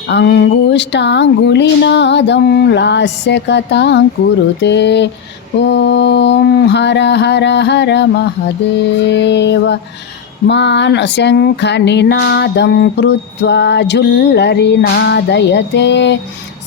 अङ्गुष्ठाङ्गुलिनादं लास्यकथां कुरुते ॐ हर हर हर महदेव मानशङ्खनिनादं कृत्वा झुल्लरिनादयते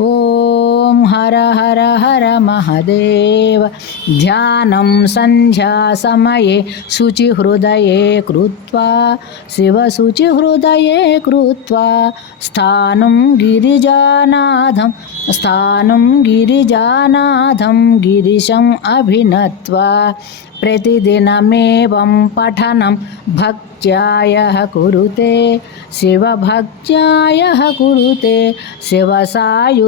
ॐ हर हर हर महदेव ध्यानं सन्ध्यासमये शुचिहृदये कृत्वा शिवशुचिहृदये कृत्वा स्थानं गिरिजानाथं स्थानं गिरिजानाथं गिरिशम् अभिनत्वा प्रतिदिनमेवं पठनं भक्त्यायः कुरुते शिवभक्त्यायः कुरुते शिवसायु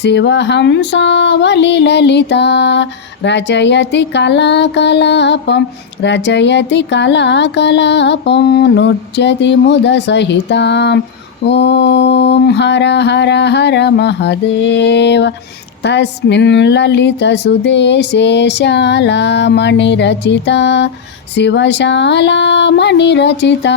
शिवहंसावलिललिता रचयति कलाकलापं रचयति कलाकलापं नृत्यति मुदसहिताम् ॐ हर हर हर महदेव तस्मिन् ललितसुदेशे शालामणिरचिता शिवशालामणिरचिता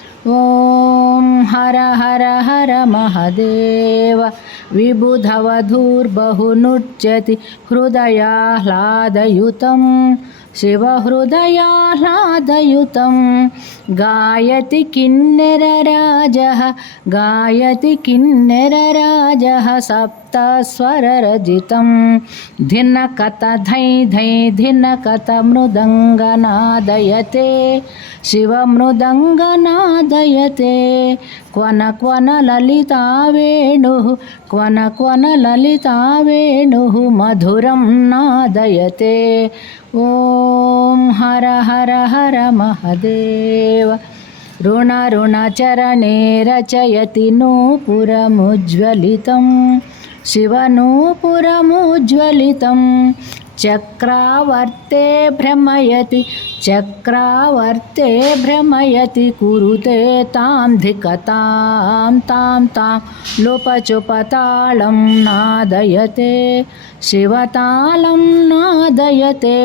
ॐ हर हर हर महदेव विबुधवधूर्बहुनुच्यति हृदयाह्लादयुतं शिवहृदयाह्लादयुतं गायति किन्नरराजः गायति किन्नरराजः सप्तस्वररजितं धिनकथ धै धै धिनकथमृदङ्गनादयते शिवमृदङ्गनादयते क्वन क्वन ललिता वेणुः क्वन क्वन ललिता वेणुः मधुरं नादयते ओ ॐ हर हर हर महदेव ऋणऋणचरणे रचयति नूपुरमुज्ज्वलितं शिवनूपुरमुज्ज्वलितं चक्रावर्ते भ्रमयति चक्रावर्ते भ्रमयति कुरुते तां धिकतां तां तां लुपचुपतालं नादयते शिवतालं नादयते